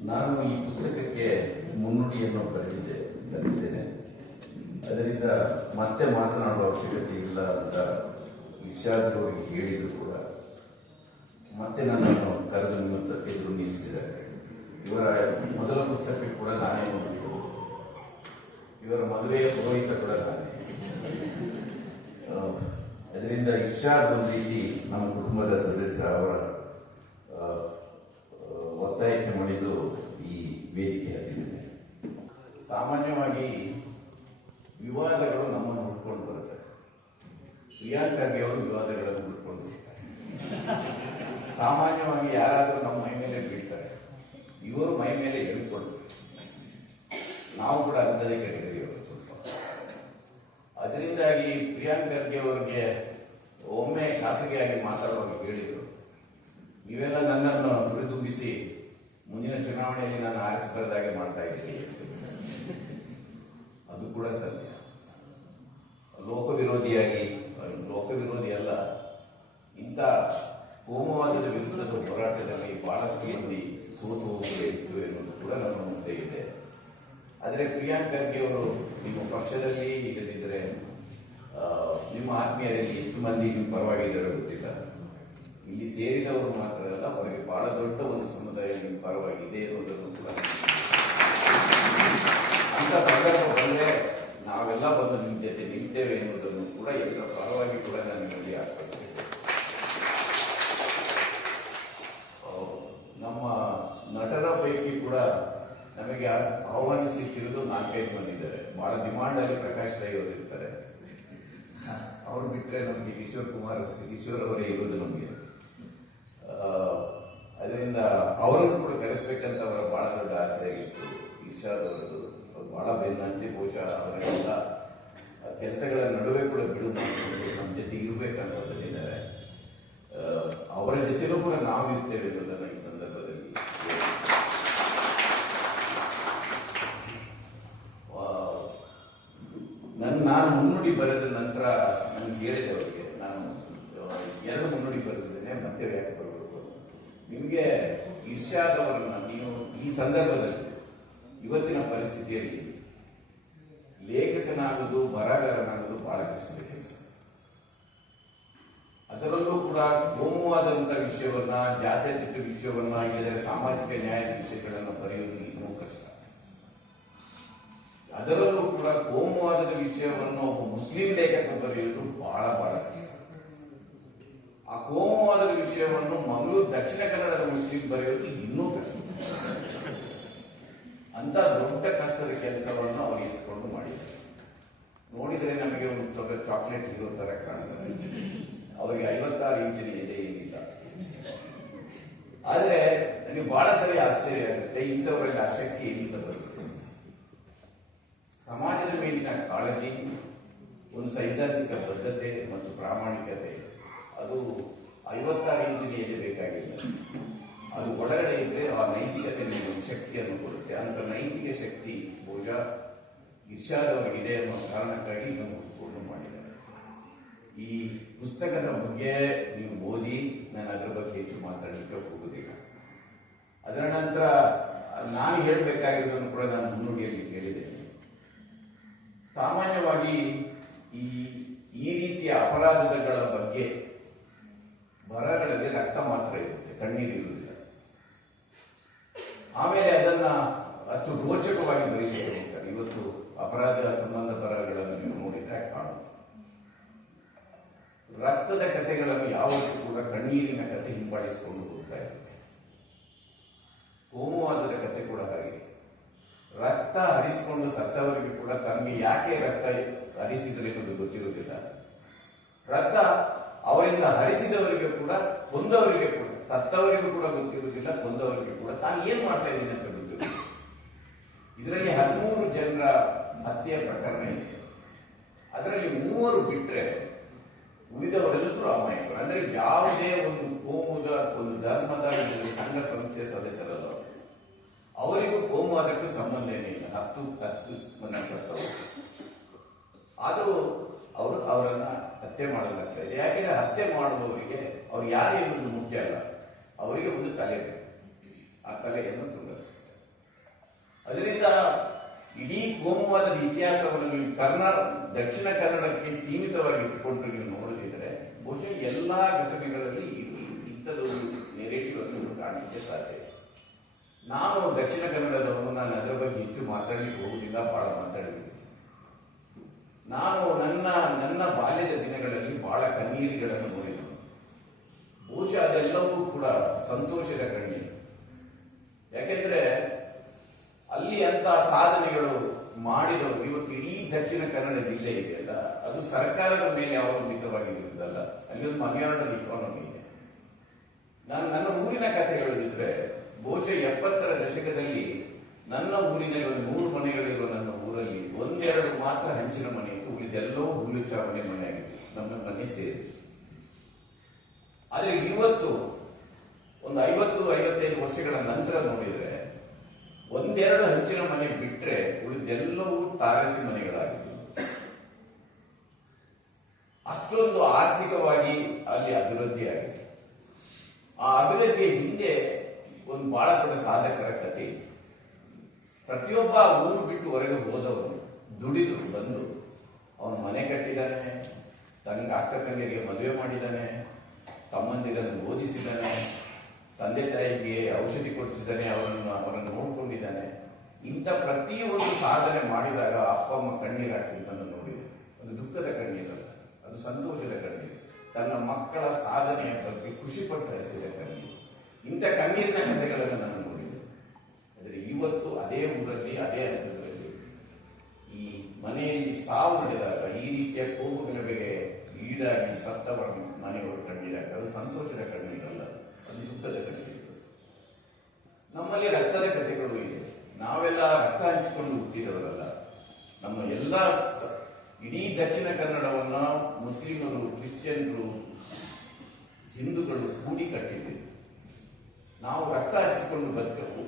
ನಾನು ಈ ಪುಸ್ತಕಕ್ಕೆ ಮುನ್ನುಡಿಯನ್ನು ಬರೆದಿದ್ದೆ, ಬರೆದಿದ್ದೇನೆ. ಅದರಿಂದ ಮತ್ತೆ ಮಾತನಾಡುವ ಅವಶ್ಯಕತೆ ಇಲ್ಲ ಅಂತ ಇಶಾದ್ ಅವರಿಗೆ ಹೇಳಿದ್ರು ಕೂಡ. ಮತ್ತೆ ನನ್ನನ್ನು ಕರೆದು ನಿಮ್ಮ ಎದುರು ನಿಲ್ಲಿಸಿದ್ದಾರೆ. ಇವರ ಮೊದಲ ಪುಸ್ತಕಕ್ಕೆ ಕೂಡ ನಾನೇ ಬಂದಿದ್ದು ಇವರ ಮದುವೆಯ ಪುರೋಹಿತ ಕೂಡ ನಾನೇ. ಅದರಿಂದ ಇಶಾದ್ ರೀತಿ ನಮ್ಮ ಕುಟುಂಬದ ಸದಸ್ಯ ಅವರ ಆ, ಆ, ಒತ್ತಾಯಕ್ಕೆ ಮಾಡಿದ್ದು ಈ ವೇದಿಕೆ ಹತ್ತಿರದೆ ಸಾಮಾನ್ಯವಾಗಿ ವಿವಾದಗಳು ನಮ್ಮನ್ನು ಹುಡ್ಕೊಂಡು ಬರುತ್ತೆ. ಪ್ರಿಯಾಂಕ್ ಖರ್ಗೆ ಅವರು ವಿವಾದಗಳನ್ನು ಹುಡ್ಕೊಂಡು ಸಾಮಾನ್ಯವಾಗಿ ಯಾರಾದರೂ ನಮ್ಮ ಮೈ ಮೇಲೆ ಬೀಳ್ತಾರೆ. ಇವರು ಮೈ ಮೇಲೆ ಹೇಳ್ಕೊಳ್ತಾರೆ ನಾವು ಕೂಡ ಅಂಥದೇ ಕೆಟಗರಿಯವರು ಸ್ವಲ್ಪ. ಅದರಿಂದಾಗಿ ಪ್ರಿಯಾಂಕ್ ಖರ್ಗೆ ಅವರಿಗೆ ಒಮ್ಮೆ ಖಾಸಗಿಯಾಗಿ ಮಾತಾಡುವಾಗ ಕೇಳಿದರು ಇವೆಲ್ಲ ನನ್ನನ್ನು ಹುರಿದುಂಬಿಸಿ, ಮುಂದಿನ ಚುನಾವಣೆಯಲ್ಲಿ ನಾನು ಆರಿಸಿ ಬರೆದಾಗೆ ಮಾಡ್ತಾ ಇದ್ದೀನಿ ಕೂಡ ಸತ್ಯ. ಲೋಕವಿರೋಧಿಯಾಗಿ ಲೋಕವಿರೋಧಿ ಅಲ್ಲ, ಇಂಥ ಕೋಮವಾದದ ವಿರುದ್ಧದ ಹೋರಾಟದಲ್ಲಿ ಬಹಳಷ್ಟು ಮಂದಿ ಸೋತು ಹೋಗಬೇಕು ಎನ್ನುವುದು ಕೂಡ ನಮ್ಮ ಮುಂದೆ ಇದೆ. ಆದರೆ ಪ್ರಿಯಾಂಕ್ ಖರ್ಗೆ ಅವರು ನಿಮ್ಮ ಪಕ್ಷದಲ್ಲಿ ಇಲ್ಲದಿದ್ದರೆ ನಿಮ್ಮ ಆತ್ಮೀಯರಲ್ಲಿ ಎಷ್ಟು ಮಂದಿ ನಿಮ್ಮ ಪರವಾಗಿದ್ದಾರೆ ಗೊತ್ತಿಲ್ಲ. ಇಲ್ಲಿ ಸೇರಿದವರು ಮಾತ್ರ ಅಲ್ಲ, ಅವರಿಗೆ ಬಹಳ ದೊಡ್ಡ ಒಂದು ಸಮುದಾಯ ನಿಮ್ಮ ಪರವಾಗಿದೆ ಎನ್ನುವುದನ್ನು ಕೂಡ. ಅಂತ ಸಂದರ್ಭ ನಾವೆಲ್ಲ ಬಂದು ನಿಮ್ಮ ಜೊತೆ ನಿಲ್ತೇವೆ ಎನ್ನುವುದನ್ನು ಕೂಡ ಎಲ್ಲರ ಪರವಾಗಿ ಕೂಡ ನಾನು ನಿಮ್ಮಲ್ಲಿ ನಮ್ಮ ನಟರ ಪೈಕಿ ಕೂಡ ನಮಗೆ ಆಹ್ವಾನಿಸಲಿಕ್ಕಿರೋದು ನಾಲ್ಕೈದು ಬಂದಿದ್ದಾರೆ ಬಹಳ ಡಿಮಾಂಡ್ ಅಲ್ಲಿ ಪ್ರಕಾಶ್ ರೈ ಅವರು ಇರ್ತಾರೆ. ಅವ್ರು ಬಿಟ್ಟರೆ ನಮಗೆ ಕಿಶೋರ್ ಕುಮಾರ್, ಕಿಶೋರ್ ಅವರೇ ಇರೋದು ನಮಗೆ. ಅದರಿಂದ ಅವರನ್ನು ಕೂಡ ಕರೆಸ್ಬೇಕಂತ ಅವರ ಬಹಳ ದೊಡ್ಡ ಆಸೆ ಆಗಿತ್ತು ಇರ್ಷಾದ್ ಅವರದ್ದು ಅವ್ರು ಬಹಳ ಬೆನ್ನಂತೆ ಬಹುಶಃ ಅವರೆಲ್ಲ ಕೆಲಸಗಳ ನಡುವೆ ಕೂಡ ಬಿಡು ನಮ್ಮ ಜೊತೆ ಇರಬೇಕಂತ ಬಂದಿದ್ದಾರೆ ಅವರ ಜೊತೆನೂ ಕೂಡ ನಾವು ಇರ್ತೇವೆ ಅನ್ನೋದನ್ನ ಈ ಸಂದರ್ಭದಲ್ಲಿ. ನನ್ನ ನಾನು ಮುನ್ನುಡಿ ಬರೆದ ನಂತರ ನನಗೆ ಹೇಳಿದೆ ಅವರಿಗೆ, ನಾನು ಎರಡು ಮುನ್ನುಡಿ ಬರೆದಿದ್ದೇನೆ, ಮತ್ತೆ ಯಾಕೆ ಬರಬೇಕು ನಿಮಗೆ ಇರ್ಷಾದ್ ನೀವು ಈ ಸಂದರ್ಭದಲ್ಲಿ ಇವತ್ತಿನ ಪರಿಸ್ಥಿತಿಯಲ್ಲಿ ಲೇಖಕನಾಗುವುದು ಬರಹಗಾರನಾಗುವುದು ಬಹಳ ಕಷ್ಟದ ಕೆಲಸ. ಅದರಲ್ಲೂ ಕೂಡ ಕೋಮುವಾದಂತಹ ವಿಷಯವನ್ನ ಜಾತ್ಯತೀತ ವಿಷಯವನ್ನ ಇಲ್ಲದೆ ಸಾಮಾಜಿಕ ನ್ಯಾಯದ ವಿಷಯಗಳನ್ನು ಬರೆಯುವುದು ಇನ್ನೂ ಕಷ್ಟ. ಅದರಲ್ಲೂ ಕೂಡ ಕೋಮುವಾದದ ವಿಷಯವನ್ನು ಒಬ್ಬ ಮುಸ್ಲಿಂ ಲೇಖಕ ಬರೆಯುವುದು ಬಹಳ ಬಹಳ ಕಷ್ಟ. ಆ ಕೋಮುವಾದದ ವಿಷಯವನ್ನು ಮಂಗಳೂರು ದಕ್ಷಿಣ ಕನ್ನಡದ ಮುಸ್ಲಿಂ ಬರೆಯುವುದು ಇನ್ನೂ ಕಷ್ಟ. ಅಂತ ದೊಡ್ಡ ಕಷ್ಟದ ಕೆಲಸವನ್ನು ಅವರು ಎತ್ಕೊಂಡು ಮಾಡಿದ್ದಾರೆ. ನೋಡಿದರೆ ನಮಗೆ ಒಂದು ದೊಡ್ಡ ಚಾಕ್ಲೇಟ್ ಹೀರೋ ತರ ಕಾಣ್ತಾರೆ ಅವರಿಗೆ ಐವತ್ತಾರು ಇಂಚಿನ ಇದೆ ಏನಿಲ್ಲ. ಆದರೆ ನನಗೆ ಬಹಳ ಸರಿ ಆಶ್ಚರ್ಯ ಆಗುತ್ತೆ, ಇಂಥವರಲ್ಲಿ ಆ ಶಕ್ತಿ ಎಲ್ಲಿಂದ ಬರುತ್ತೆ. ಸಮಾಜದ ಮೇಲಿನ ಕಾಳಜಿ, ಒಂದು ಸೈದ್ಧಾಂತಿಕ ಬದ್ಧತೆ ಮತ್ತು ಪ್ರಾಮಾಣಿಕತೆ, ಅದು ಐವತ್ತಾರು ಇಂಚಿನ ಬೇಕಾಗಿಲ್ಲ. ಅದು ಒಳಗಡೆ ಇದ್ರೆ ಆ ನೈತಿಕತೆ ನಿಮಗೆ ಒಂದು ಶಕ್ತಿಯನ್ನು ಕೊಡುತ್ತೆ ಅಂತ ನೈತಿಕ ಶಕ್ತಿ ಬಹುಶಃ ಇರ್ಷಾದ್ ಎಂಬ ಅನ್ನೋ ಕಾರಣಕ್ಕಾಗಿ ಇದನ್ನು ಪೂರ್ಣ ಮಾಡಿದ್ದಾರೆ. ಈ ಪುಸ್ತಕದ ಬಗ್ಗೆ ನೀವು ಓದಿ ನಾನು ಅದರ ಬಗ್ಗೆ ಹೆಚ್ಚು ಮಾತಾಡಲಿಕ್ಕೆ ಹೋಗುವುದಿಲ್ಲ ಅದರ ನಂತರ ನಾನು ಹೇಳಬೇಕಾಗಿರೋದನ್ನು ಕೂಡ ನಾನು ಮುನ್ನುಡಿಯಲ್ಲಿ ಕೇಳಿದ್ದೇನೆ. ಸಾಮಾನ್ಯವಾಗಿ ಈ ಈ ರೀತಿಯ ಅಪರಾಧಗಳ ಬಗ್ಗೆ ಬರಗಳಲ್ಲಿ ರಕ್ತ ಮಾತ್ರ ಇರುತ್ತೆ, ಕಣ್ಣೀರು ಇರುವುದಿಲ್ಲ. ಆಮೇಲೆ ಅದನ್ನ ಅಷ್ಟು ರೋಚಕವಾಗಿ ಬರೀಲಿಕ್ಕೆ ಹೋಗ್ತಾರೆ. ಇವತ್ತು ಅಪರಾಧ ಸಂಬಂಧ ಬರಹಗಳನ್ನು ನೀವು ನೋಡಿದ್ರೆ ಕಾಣುತ್ತೆ. ರಕ್ತದ ಕಥೆಗಳನ್ನು ಯಾವತ್ತೂ ಕೂಡ ಕಣ್ಣೀರಿನ ಕಥೆ ಹಿಂಬಾಲಿಸಿಕೊಂಡು ಹೋಗ್ತಾ ಇರುತ್ತೆ. ಕೋಮುವಾದದ ಕಥೆ ಕೂಡ ಹಾಗೆ. ರಕ್ತ ಹರಿಸಿಕೊಂಡು ಸತ್ತವರಿಗೆ ಕೂಡ ತಮಗೆ ಯಾಕೆ ರಕ್ತ ಹರಿಸಿದರೆ ಎಂಬುದು ಗೊತ್ತಿರುವುದಿಲ್ಲ ರಕ್ತ ಅವರಿಂದ ಹರಿಸಿದವರಿಗೆ ಕೂಡ, ಕೊಂದವರಿಗೆ ಕೂಡ, ಸತ್ತವರಿಗೂ ಕೂಡ ಗೊತ್ತಿರುವುದಿಲ್ಲ ಕೊಂದವರಿಗೆ ಕೂಡ. ತಾನು ಏನ್ ಮಾಡ್ತಾ ಇದ್ದೀನಿ ಅಂತ ಗೊತ್ತಿರುವುದಿಲ್ಲ ಇದರಲ್ಲಿ ಹದಿಮೂರು ಜನರ ಹತ್ಯೆಯ ಪ್ರಕರಣ ಇದೆ. ಅದರಲ್ಲಿ ಮೂವರು ಬಿಟ್ಟರೆ ಉಳಿದವರೆಲ್ಲರೂ ಅಮಾಯಕರು. ಅಂದ್ರೆ ಯಾವುದೇ ಒಂದು ಕೋಮುದ, ಒಂದು ಧರ್ಮದ ಸಂಘ ಸಂಸ್ಥೆ ಸದಸ್ಯರಲ್ಲ, ಅವರಿಗೂ ಕೋಮು ಅದಕ್ಕೆ ಸಂಬಂಧ ಏನಿಲ್ಲ. ಹತ್ತು ಹತ್ತು ಮಂದಿ ಸತ್ತವರು. ಆದರೂ ಅವರು ಅವರನ್ನ ಹತ್ಯೆ ಮಾಡಲಾಗ್ತದೆ. ಯಾಕೆಂದ್ರೆ ಹತ್ಯೆ ಮಾಡುವವರಿಗೆ ಅವ್ರು ಯಾರು ಎನ್ನುವುದು ಮುಖ್ಯ ಅಲ್ಲ. ಅವರಿಗೆ ಒಂದು ತಲೆ ಬೇಕು. ಆ ತಲೆಯನ್ನು ತುಂಬಿಸ್ತಾರೆ ಕೋಮುವಾದದ ಇತಿಹಾಸವನ್ನು ನೀವು ಕರ್ನಾಟಕ ದಕ್ಷಿಣ ಕನ್ನಡಕ್ಕೆ ಸೀಮಿತವಾಗಿ ಇಟ್ಟುಕೊಂಡು ನೀವು ನೋಡದಿದ್ರೆ ಬಹುಶಃ ಎಲ್ಲಾ ಘಟನೆಗಳಲ್ಲಿ ಇಂಥದ್ದೊಂದು ನೆರೆಟಿವ್ ಅನ್ನು ಕಾಣಲಿಕ್ಕೆ ಸಾಧ್ಯ ಇದೆ. ನಾನು ದಕ್ಷಿಣ ಕನ್ನಡದವರು ನಾನು ಅದರ ಬಗ್ಗೆ ಹೆಚ್ಚು ಮಾತಾಡಲಿಕ್ಕೆ ಹೋಗುದಿಲ್ಲ ಬಹಳ ಮಾತಾಡಲಿಕ್ಕೆ ನಾನು ನನ್ನ ನನ್ನ ಬಾಲ್ಯದ ದಿನಗಳಲ್ಲಿ ಬಹಳ ಕಣ್ಣೀರುಗಳನ್ನು ನೋಡಿದನು ಬಹುಶಃ ಅದೆಲ್ಲವೂ ಕೂಡ ಸಂತೋಷದ ಕಣ್ಣೀರು ಯಾಕೆಂದ್ರೆ ಅಲ್ಲಿ ಅಂತ ಸಾಧನೆಗಳು ಮಾಡಿದವರು ಇವತ್ತು ಇಡೀ ದಕ್ಷಿಣ ಕನ್ನಡ ಜಿಲ್ಲೆ ಇದೆಯಲ್ಲ ಅದು ಸರ್ಕಾರದ ಮೇಲೆ ಅವಲಂಬಿತವಾಗಿರುವುದಲ್ಲ ಅಲ್ಲಿ ಒಂದು ಮಲಯಾಳದ ಇಕಾನಮಿ ಇದೆ. ನಾನು ನನ್ನ ಊರಿನ ಕಥೆ ಹೇಳೋದಿದ್ರೆ, ಬಹುಶಃ ಎಪ್ಪತ್ತರ ದಶಕದಲ್ಲಿ ನನ್ನ ಊರಿನಲ್ಲಿ ಒಂದು ನೂರು ಮನೆಗಳಿರುವ ನನ್ನ ಊರಲ್ಲಿ ಒಂದೆರಡು ಮಾತ್ರ ಹಂಚಿನ ಮನೆ ಇತ್ತು. ಉಳಿದೆಲ್ಲವೂ ಹುಲ್ಲು ಚಾವಣಿ ಮನೆ ಆಗಿತ್ತು. ನಮ್ಮ ಮನೆ ಸೇರಿ ಆದ್ರೆ ಇವತ್ತು ಒಂದು ಐವತ್ತು, ಐವತ್ತೈದು ವರ್ಷಗಳ ನಂತರ ನೋಡಿದ್ರೆ, ಒಂದೆರಡು ಹಂಚಿನ ಮನೆ ಬಿಟ್ರೆ ಉಳಿದೆಲ್ಲವೂ ತಾರಸಿ ಮನೆಗಳಾಗಿವೆ. ಅಷ್ಟೊಂದು ಆರ್ಥಿಕವಾಗಿ ಅಲ್ಲಿ ಅಭಿವೃದ್ಧಿ ಆಗಿದೆ ಆ ಅಭಿವೃದ್ಧಿಯ ಹಿಂದೆ ಒಂದು ಬಹಳ ದೊಡ್ಡ ಸಾಧಕರ ಕಥೆ. ಇದೆ ಪ್ರತಿಯೊಬ್ಬ ಊರು ಬಿಟ್ಟು ಹೊರಗೆ ಹೋದವನು ದುಡಿದು ಬಂದು ಅವನು ಮನೆ ಕಟ್ಟಿದ್ದಾನೆ ತನ್ನ ಅಕ್ಕ ತಂಗಿಗೆ ಮದುವೆ ಮಾಡಿದ್ದಾನೆ, ತಮ್ಮಂದಿರನ್ನು ಓದಿಸಿದ್ದಾನೆ, ತಂದೆ ತಾಯಿಗೆ ಔಷಧಿ ಕೊಡಿಸಿದ್ದಾನೆ, ಅವರನ್ನು ಅವರನ್ನು ನೋಡಿಕೊಂಡಿದ್ದಾನೆ. ಇಂಥ ಪ್ರತಿಯೊಂದು ಸಾಧನೆ ಮಾಡಿದಾಗ ಅಪ್ಪ ಅಮ್ಮ ಕಣ್ಣೀರು ನೋಡಿ ನೋಡಿದೆ. ಅದು ದುಃಖದ ಕಣ್ಣೀರಲ್ಲ. ಸಂತೋಷದ ಕಣ್ಣೀರು ತನ್ನ ಮಕ್ಕಳ ಸಾಧನೆಯ ಬಗ್ಗೆ ಖುಷಿ ಪಟ್ಟು ಹರಿಸಿದ ಕಣ್ಣೀರು ಇಂಥ ಕಣ್ಣೀರಿನ ಕಥೆಗಳನ್ನು ನಾನು ನೋಡಿದೆ. ಆದರೆ ಇವತ್ತು ಅದೇ ಊರಲ್ಲಿ, ಅದೇ ಹಂತದಲ್ಲಿ ಈ ಮನೆಯಲ್ಲಿ ಸಾವು ನಡೆದಾಗ ಈ ರೀತಿಯ ಕೋಪು ಗಲಭೆಗೆ ಈಡಾಗಿ ಸತ್ತವ ಮನೆಯವರು ಅದು ಸಂತೋಷದ ಕಣ್ಣೀರಲ್ಲ, ಅದು ದುಃಖದ ಕಣ್ಣೀರು ನಮ್ಮಲ್ಲಿ ರಕ್ತದ ಕಥೆಗಳು ಇದೆ. ನಾವೆಲ್ಲ ರಕ್ತ ಹಂಚಿಕೊಂಡು ಹುಟ್ಟಿದವರಲ್ಲ. ನಮ್ಮ ಎಲ್ಲ ಇಡೀ ದಕ್ಷಿಣ ಕನ್ನಡವನ್ನ ಮುಸ್ಲಿಮರು ಕ್ರಿಶ್ಚಿಯನ್ರು ಹಿಂದೂಗಳು ಕೂಡಿ ಕಟ್ಟಿದ್ದೇವೆ ನಾವು ರಕ್ತ ಹಚ್ಚಿಕೊಂಡು ಬದುಕವು